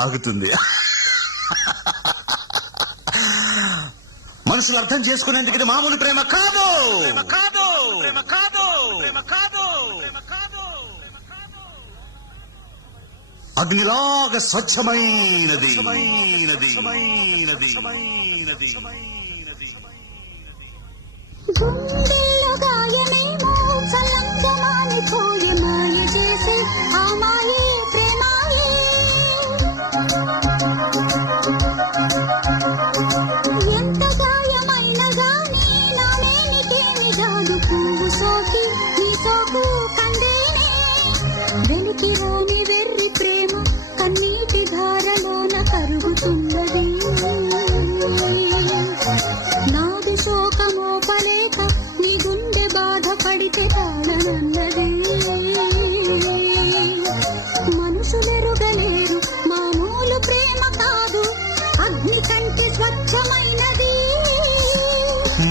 ఆగుతుంది. మనుషులు అర్థం చేసుకునేందుకు ఇది మామూలు ప్రేమ కాదు. అగ్నిలాగా స్వచ్ఛమైనది. గుండెల్లో గాయమేమో చల్లంగా మానిపోయే మాయ చేసే ఆ మాయే ప్రేమాయే. ఎంత గాయమైనా గానీ నా మేనికేమి కాదు పువ్వు సోకి నీ సోకు కందేనే. వెలికి రాని వెర్రి ప్రేమ కన్నీటి ధారలోన కరుగుతున్నది. నాది శోకమోపలేక నీ గుండె బాధపడితే తాళనన్నది. మనుషులెరుగలేరు మామూలు ప్రేమ కాదు, అగ్ని కంటే స్వచ్ఛ